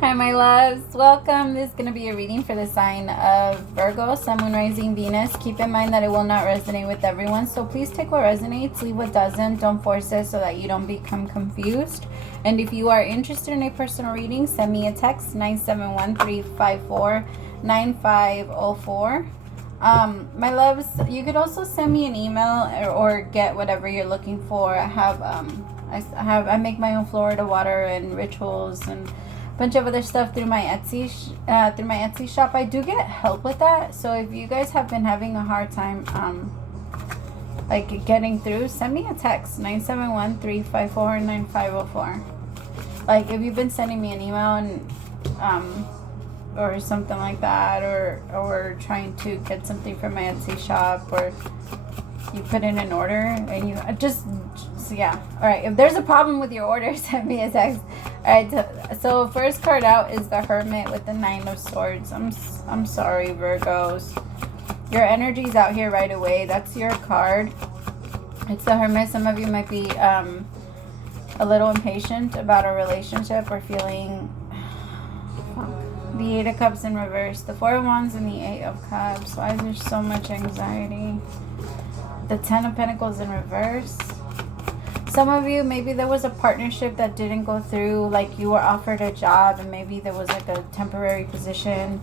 Hi, my loves. Welcome. This is going to be a reading for the sign of Virgo, Sun, Moon, Rising, Venus. Keep in mind that it will not resonate with everyone, so please take what resonates, leave what doesn't. Don't force it so that you don't become confused. And if you are interested in a personal reading, send me a text, 971-354-9504. My loves, you could also send me an email or get whatever you're looking for. I make my own Florida water and rituals and bunch of other stuff through my Etsy shop. I do get help with that, so if you guys have been having a hard time like getting through, send me a text, 971-354-9504. like if you've been sending me an email and or something like that, or trying to get something from my Etsy shop, or you put in an order and you just yeah. All right, if there's a problem with your order, send me a text. All right, so first card out is the Hermit with the Nine of Swords. I'm sorry, Virgos, your energy's out here right away. That's your card. It's the Hermit. Some of you might be a little impatient about a relationship or feeling the Eight of Cups in reverse, the Four of Wands, and the Eight of Cups. Why is there so much anxiety? The Ten of Pentacles in reverse. Some of you, maybe there was a partnership that didn't go through, like you were offered a job and maybe there was like a temporary position,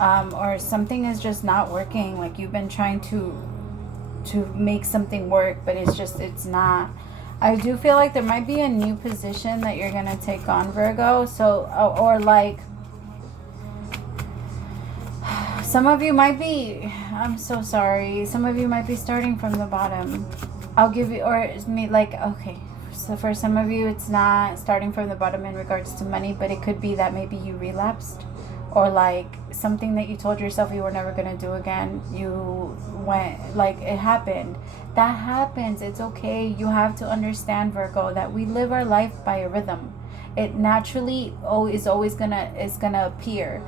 or something is just not working. Like you've been trying to make something work, but it's not. I do feel like there might be a new position that you're going to take on, Virgo. So, or like, some of you might be, I'm so sorry, some of you might be starting from the bottom. I'll give you, or it's me, like, okay, so for some of you, it's not starting from the bottom in regards to money, but it could be that maybe you relapsed, or like something that you told yourself you were never going to do again, you went, like, it happened. That happens. It's okay. You have to understand, Virgo, that we live our life by a rhythm. It naturally is always gonna appear.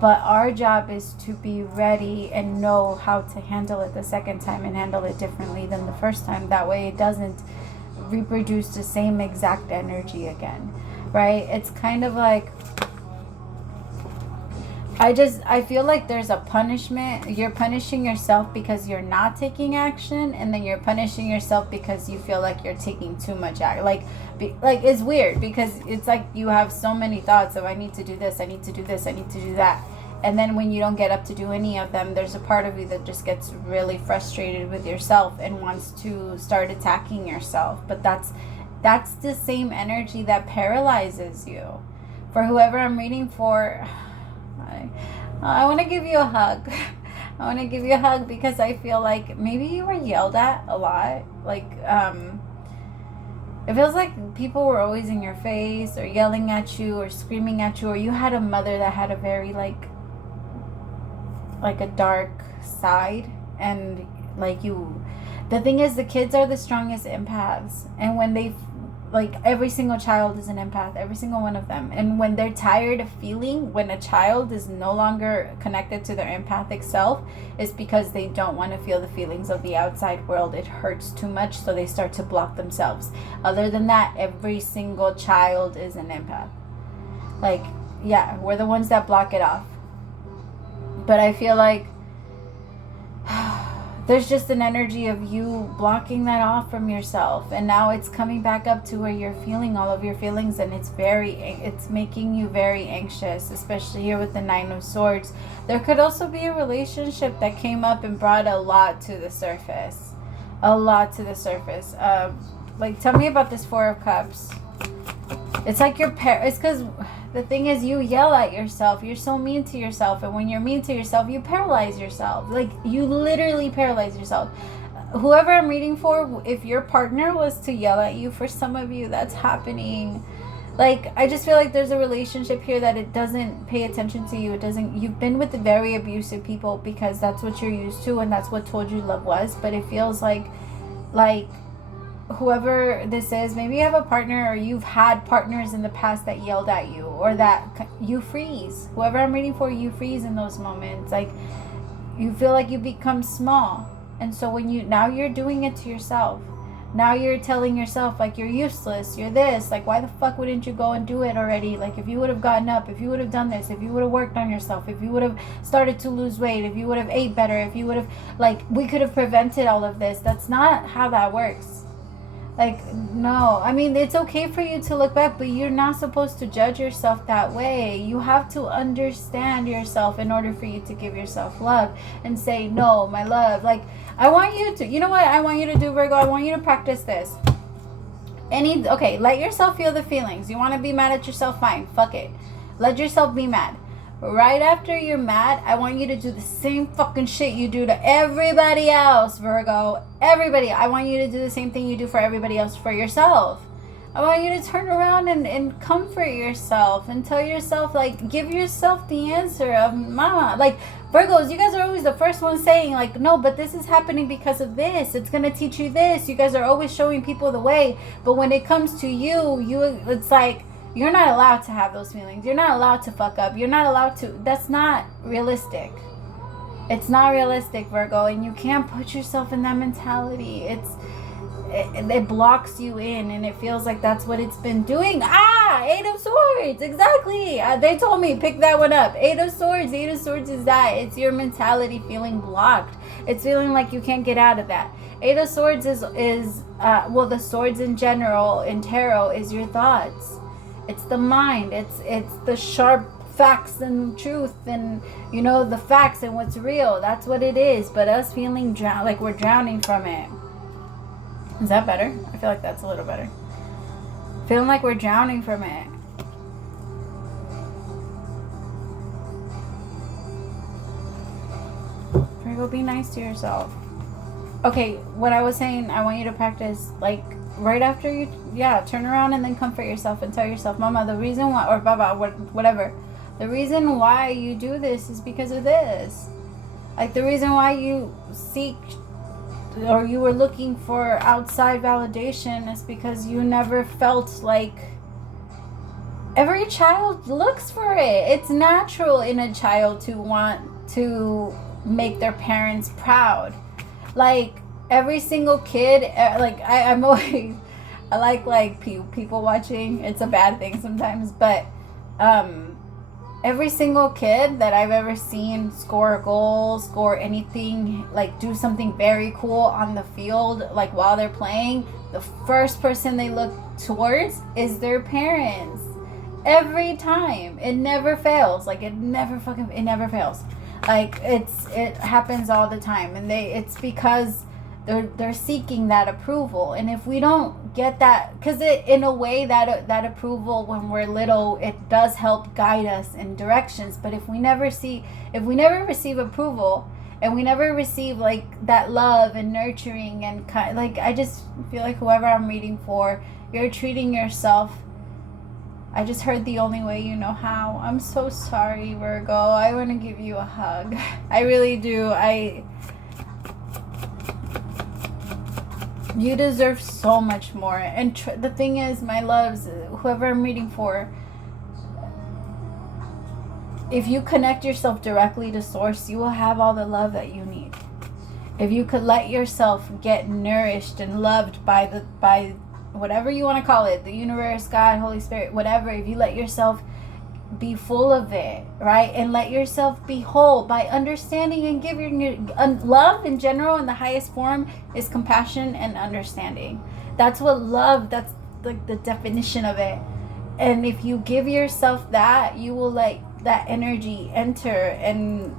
But our job is to be ready and know how to handle it the second time and handle it differently than the first time. That way it doesn't reproduce the same exact energy again, right? It's kind of like, I feel like there's a punishment. You're punishing yourself because you're not taking action, and then you're punishing yourself because you feel like you're taking too much action. Like it's weird because it's like you have so many thoughts of I need to do this, I need to do this, I need to do that. And then when you don't get up to do any of them, there's a part of you that just gets really frustrated with yourself and wants to start attacking yourself. But that's the same energy that paralyzes you. For whoever I'm reading for, I want to give you a hug. I want to give you a hug because I feel like maybe you were yelled at a lot. Like, it feels like people were always in your face or yelling at you or screaming at you, or you had a mother that had a very like a dark side, and like the thing is, the kids are the strongest empaths, and when they, like, every single child is an empath, every single one of them. And when they're tired of feeling, when a child is no longer connected to their empathic self, it's because they don't want to feel the feelings of the outside world. It hurts too much, so they start to block themselves. Other than that, every single child is an empath. Like, yeah, we're the ones that block it off. But I feel like there's just an energy of you blocking that off from yourself, and now it's coming back up to where you're feeling all of your feelings, and it's making you very anxious, especially here with the Nine of Swords. There could also be a relationship that came up and brought a lot to the surface. Like, tell me about this Four of Cups. It's like it's because the thing is, you yell at yourself. You're so mean to yourself. And when you're mean to yourself, you paralyze yourself. Like, you literally paralyze yourself. Whoever I'm reading for, if your partner was to yell at you, for some of you, that's happening. Like, I just feel like there's a relationship here that it doesn't pay attention to you. You've been with the very abusive people because that's what you're used to and that's what told you love was. But it feels like whoever this is, maybe you have a partner or you've had partners in the past that yelled at you, or that you freeze. Whoever I'm reading for, you freeze in those moments. Like, you feel like you become small. And so now you're doing it to yourself. Now you're telling yourself, like, you're useless, you're this, like, why the fuck wouldn't you go and do it already? Like, if you would have gotten up, if you would have done this, if you would have worked on yourself, if you would have started to lose weight, if you would have ate better, if you would have, like, we could have prevented all of this. That's not how that works. Like, no. I mean, it's okay for you to look back, but you're not supposed to judge yourself that way. You have to understand yourself in order for you to give yourself love and say, no, my love. Like, I want you to, you know what I want you to do, Virgo? I want you to practice this. Okay, let yourself feel the feelings. You want to be mad at yourself? Fine. Fuck it. Let yourself be mad. Right after you're mad, I want you to do the same fucking shit you do to everybody else, Virgo. Everybody. I want you to do the same thing you do for everybody else for yourself. I want you to turn around and comfort yourself and tell yourself, like, give yourself the answer of mama. Like, Virgos, you guys are always the first ones saying, like, no, but this is happening because of this. It's going to teach you this. You guys are always showing people the way. But when it comes to you, it's like, you're not allowed to have those feelings. You're not allowed to fuck up. You're not allowed to. That's not realistic. It's not realistic, Virgo. And you can't put yourself in that mentality. It blocks you in, and it feels like that's what it's been doing. Eight of Swords. Exactly. They told me, pick that one up. Eight of Swords. Eight of Swords is that. It's your mentality feeling blocked. It's feeling like you can't get out of that. Eight of Swords is well, the swords in general in tarot is your thoughts. It's the mind. It's the sharp facts and truth and, you know, the facts and what's real. That's what it is. But us feeling like we're drowning from it. Is that better? I feel like that's a little better. Feeling like we're drowning from it. Virgo, be nice to yourself. Okay, what I was saying, I want you to practice, like, right after you, turn around and then comfort yourself and tell yourself, mama, the reason why, or baba, whatever, the reason why you do this is because of this. Like, the reason why you seek, or you were looking for outside validation is because you never felt like, every child looks for it. It's natural in a child to want to make their parents proud. Like, every single kid, like, I'm always, I like people watching. It's a bad thing sometimes, but every single kid that I've ever seen score a goal, score anything, like do something very cool on the field, like while they're playing, the first person they look towards is their parents. Every time. It never fails. Like, it never fails. Like, it happens all the time, and it's because they're seeking that approval. And if we don't get that, because in a way that approval when we're little, it does help guide us in directions. But if we never receive approval, and we never receive like that love and nurturing and like, I just feel like whoever I'm reading for, you're treating yourself. I just heard the only way you know how. I'm so sorry, Virgo. I want to give you a hug. I really do. You deserve so much more. And the thing is, my loves, whoever I'm reading for, if you connect yourself directly to Source, you will have all the love that you need. If you could let yourself get nourished and loved by whatever you want to call it, the universe, God, Holy Spirit, whatever, if you let yourself be full of it, right? And let yourself be whole by understanding and giving love in general in the highest form is compassion and understanding. That's what love, that's like the definition of it. And if you give yourself that, you will let that energy enter and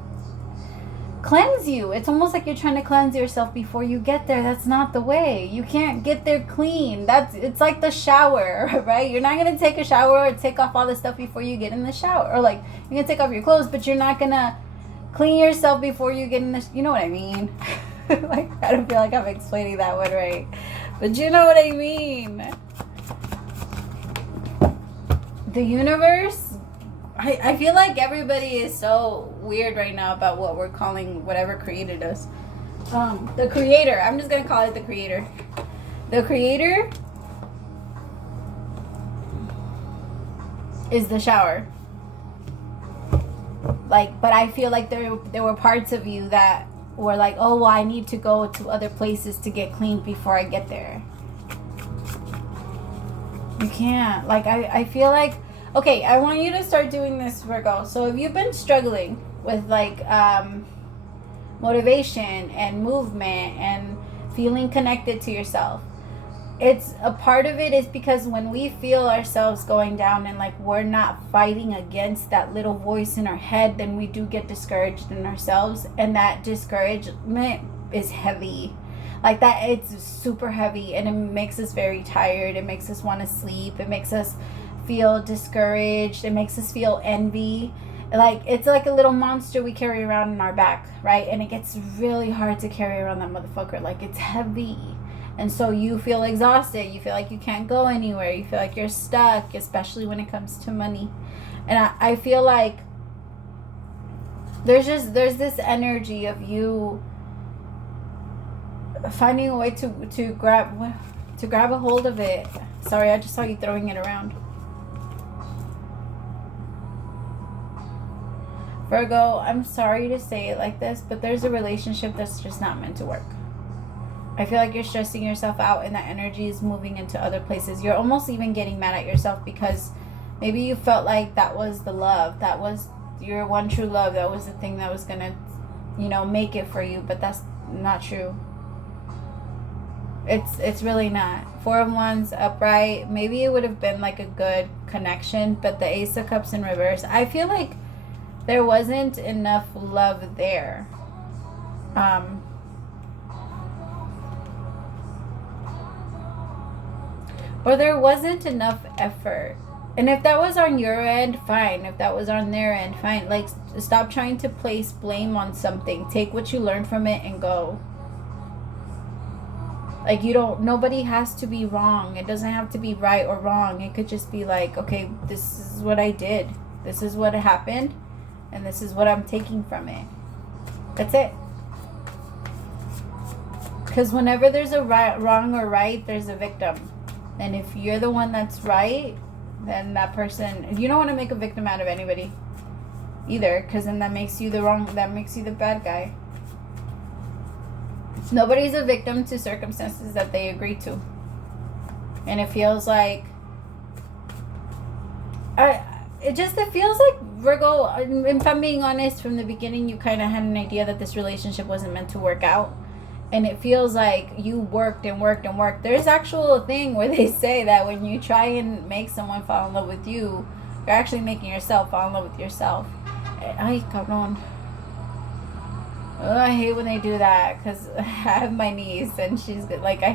cleanse you. It's almost like you're trying to cleanse yourself before you get there. That's not the way. You can't get there clean. It's like the shower, right? You're not gonna take a shower or take off all the stuff before you get in the shower. Or like, you're gonna take off your clothes, but you're not gonna clean yourself before you get in the, you know what I mean? Like, I don't feel like I'm explaining that one right, but you know what I mean. The universe, I feel like everybody is so weird right now about what we're calling whatever created us. The creator. I'm just going to call it the creator. The creator is the shower. Like, but I feel like there were parts of you that were like, oh, well, I need to go to other places to get clean before I get there. You can't. Like, I feel like, okay, I want you to start doing this, Virgo. So if you've been struggling with, like, motivation and movement and feeling connected to yourself, it's a part of it is because when we feel ourselves going down and like we're not fighting against that little voice in our head, then we do get discouraged in ourselves, and that discouragement is heavy. Like that, it's super heavy, and it makes us very tired. It makes us want to sleep. It makes us feel discouraged. It makes us feel envy. Like, it's like a little monster we carry around in our back, right? And it gets really hard to carry around that motherfucker. Like, it's heavy. And so you feel exhausted. You feel like you can't go anywhere. You feel like you're stuck, especially when it comes to money. And I feel like there's this energy of you finding a way to grab a hold of it. Sorry, I just saw you throwing it around. Virgo, I'm sorry to say it like this, but there's a relationship that's just not meant to work. I feel like you're stressing yourself out, and that energy is moving into other places. You're almost even getting mad at yourself because maybe you felt like that was the love. That was your one true love. That was the thing that was going to, make it for you. But that's not true. It's really not. Four of Wands upright. Maybe it would have been like a good connection. But the Ace of Cups in reverse. I feel like there wasn't enough love there. Or there wasn't enough effort. And if that was on your end, fine. If that was on their end, fine. Like, stop trying to place blame on something. Take what you learned from it and go. Like, nobody has to be wrong. It doesn't have to be right or wrong. It could just be like, okay, this is what I did. This is what happened. And this is what I'm taking from it. That's it. Because whenever there's a wrong or right, there's a victim. And if you're the one that's right, then that person, you don't want to make a victim out of anybody either, because then that makes you the bad guy. Nobody's a victim to circumstances that they agree to. And it feels like, it feels like, Virgo, if I'm being honest, from the beginning, you kind of had an idea that this relationship wasn't meant to work out. And it feels like you worked and worked and worked. There's actual thing where they say that when you try and make someone fall in love with you, you're actually making yourself fall in love with yourself. Ay, cabrón. Oh, I hate when they do that, because I have my niece and she's good. Like, I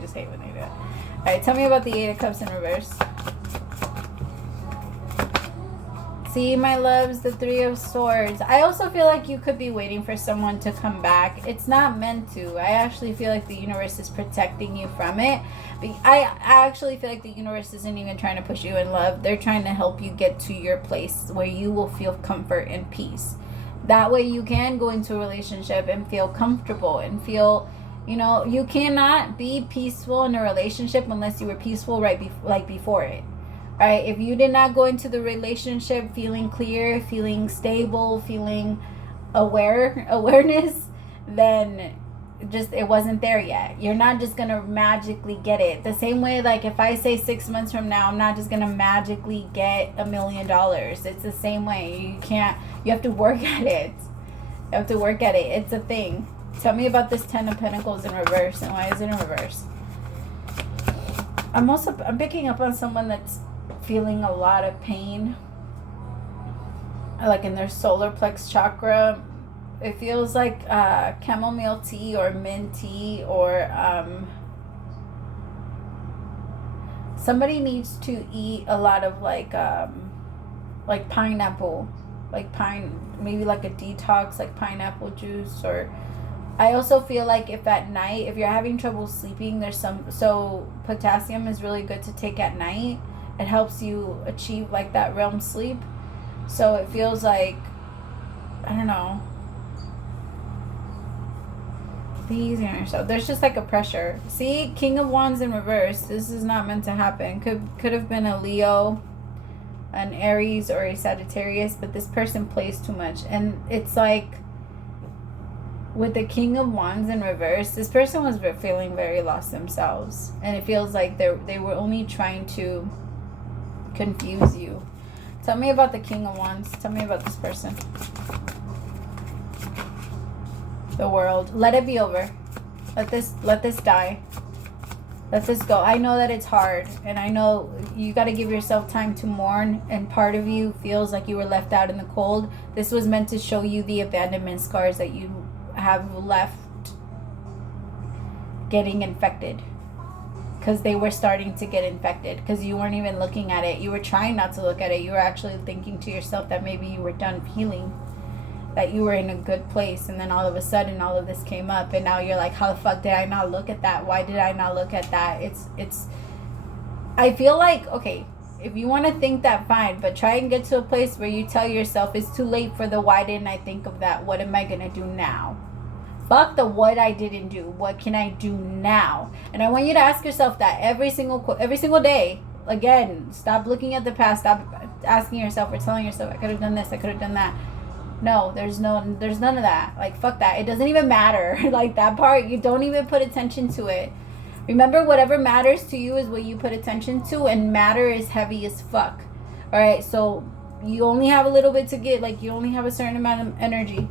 just hate when they do that. Alright, tell me about the Eight of Cups in reverse. See, my loves, the Three of Swords. I also feel like you could be waiting for someone to come back. It's not meant to. I actually feel like the universe is protecting you from it. I actually feel like the universe isn't even trying to push you in love. They're trying to help you get to your place where you will feel comfort and peace. That way you can go into a relationship and feel comfortable and feel, you cannot be peaceful in a relationship unless you were peaceful before it. Right? If you did not go into the relationship feeling clear, feeling stable, feeling awareness, then it wasn't there yet. You're not just gonna magically get it. The same way, like, if I say 6 months from now, I'm not just gonna magically get $1 million. It's the same way. You have to work at it. You have to work at it. It's a thing. Tell me about this 10 of Pentacles in reverse, and why is it in reverse? I'm picking up on someone that's feeling a lot of pain, like in their solar plex chakra. It feels like chamomile tea or mint tea, or somebody needs to eat a lot of like pineapple, maybe like a detox, like pineapple juice. Or I also feel like if at night, if you're having trouble sleeping, so potassium is really good to take at night. It helps you achieve like that REM sleep. So it feels like, I don't know, be easy on yourself. There's just like a pressure. See, King of Wands in reverse. This is not meant to happen. Could have been a Leo, an Aries, or a Sagittarius, but this person plays too much. And it's like, with the King of Wands in reverse, this person was feeling very lost themselves. And it feels like they were only trying to confuse you. Tell me about the King of Wands. Tell me about this person. The World. Let it be over. Let this die. Let this go. I know that it's hard, and I know you got to give yourself time to mourn, and part of you feels like you were left out in the cold. This was meant to show you the abandonment scars that you have left getting infected, because they were starting to get infected, because you weren't even looking at it. You were trying not to look at it. You were actually thinking to yourself that maybe you were done healing, that you were in a good place, and then all of a sudden all of this came up, and now you're like, how the fuck did I not look at that? Why did I not look at that? It's I feel like, okay, if you want to think that, fine, but try and get to a place where you tell yourself it's too late for the why didn't I think of that? What am I gonna do now? Fuck the what I didn't do. What can I do now? And I want you to ask yourself that every single day. Again, stop looking at the past. Stop asking yourself or telling yourself, I could have done this, I could have done that. No, there's none of that. Like, fuck that. It doesn't even matter. Like, that part, you don't even put attention to it. Remember, whatever matters to you is what you put attention to, and matter is heavy as fuck. All right, so you only have a little bit to get. Like, you only have a certain amount of energy.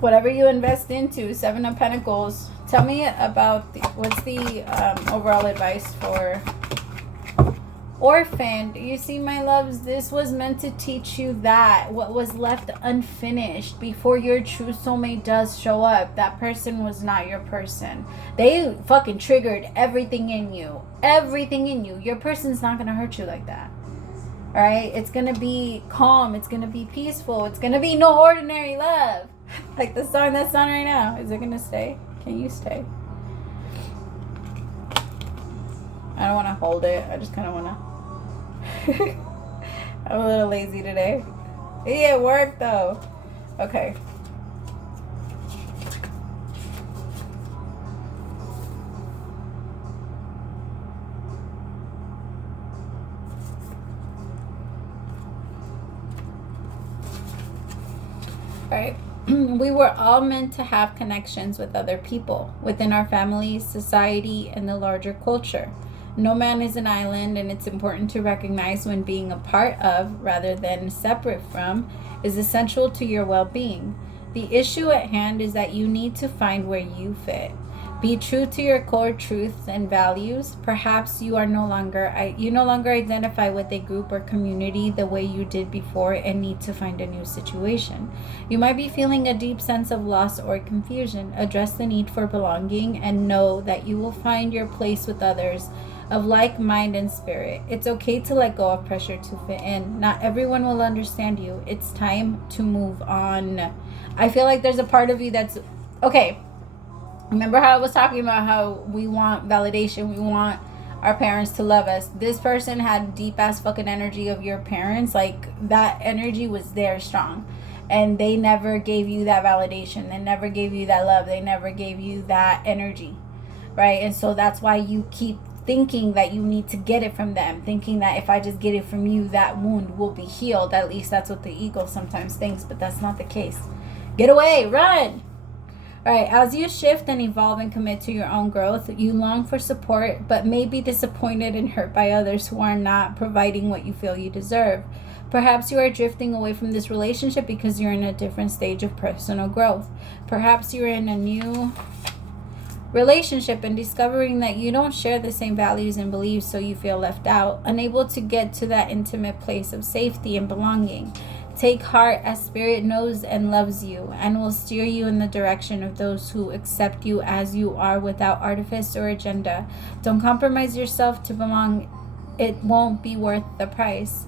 Whatever you invest into, Seven of Pentacles. Tell me about what's the overall advice for Orphaned. You see, my loves, this was meant to teach you that what was left unfinished before your true soulmate does show up, that person was not your person. They fucking triggered everything in you. Everything in you. Your person's not going to hurt you like that. All right? It's going to be calm. It's going to be peaceful. It's going to be no ordinary love. Like the song that's on right now. Is it going to stay? Can you stay? I don't want to hold it. I just kind of want to. I'm a little lazy today. Yeah, it worked though. Okay. All right. We were all meant to have connections with other people within our families, society, and the larger culture. No man is an island, and it's important to recognize when being a part of, rather than separate from, is essential to your well-being. The issue at hand is that you need to find where you fit. Be true to your core truths and values. Perhaps you no longer identify with a group or community the way you did before and need to find a new situation. You might be feeling a deep sense of loss or confusion. Address the need for belonging and know that you will find your place with others of like mind and spirit. It's okay to let go of pressure to fit in. Not everyone will understand you. It's time to move on. I feel like there's a part of you that's okay. Remember how I was talking about how we want validation, we want our parents to love us. This person had deep ass fucking energy of your parents. Like, that energy was there strong, and they never gave you that validation. They never gave you that love. They never gave you that energy, right? And so that's why you keep thinking that you need to get it from them, thinking that if I just get it from you, that wound will be healed. At least that's what the ego sometimes thinks, but that's not the case. Get away, run. All right, as you shift and evolve and commit to your own growth, you long for support, but may be disappointed and hurt by others who are not providing what you feel you deserve. Perhaps you are drifting away from this relationship because you're in a different stage of personal growth. Perhaps you're in a new relationship and discovering that you don't share the same values and beliefs, so you feel left out, unable to get to that intimate place of safety and belonging. Take heart, as Spirit knows and loves you and will steer you in the direction of those who accept you as you are without artifice or agenda. Don't compromise yourself to belong. It won't be worth the price.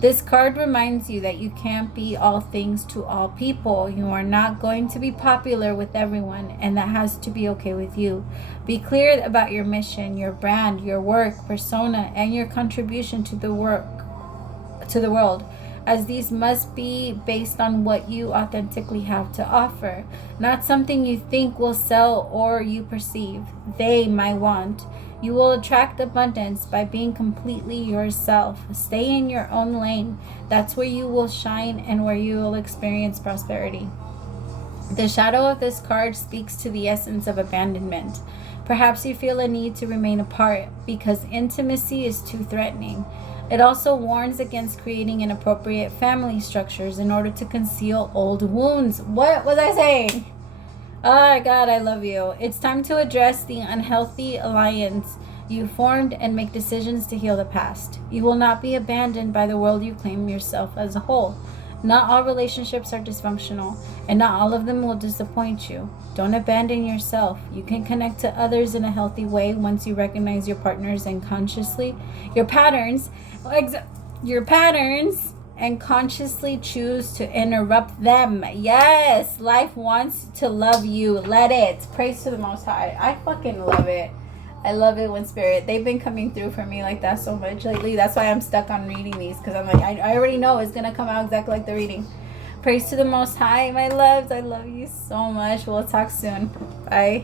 This card reminds you that you can't be all things to all people. You are not going to be popular with everyone, and that has to be okay with you. Be clear about your mission, your brand, your work, persona, and your contribution to the world, as these must be based on what you authentically have to offer, not something you think will sell or you perceive they might want. You will attract abundance by being completely yourself. Stay in your own lane. That's where you will shine and where you will experience prosperity. The shadow of this card speaks to the essence of abandonment. Perhaps you feel a need to remain apart because intimacy is too threatening. It also warns against creating inappropriate family structures in order to conceal old wounds. What was I saying? Oh God, I love you. It's time to address the unhealthy alliance you formed and make decisions to heal the past. You will not be abandoned by the world you claim yourself as a whole. Not all relationships are dysfunctional, and not all of them will disappoint you. Don't abandon yourself. You can connect to others in a healthy way once you recognize your partners and your patterns, and consciously choose to interrupt them. Yes, life wants to love you. Let it. Praise to the Most High. I fucking love it. I love it when Spirit, they've been coming through for me like that so much lately. That's why I'm stuck on reading these, because I'm like, I already know it's going to come out exactly like the reading. Praise to the Most High, my loves. I love you so much. We'll talk soon. Bye.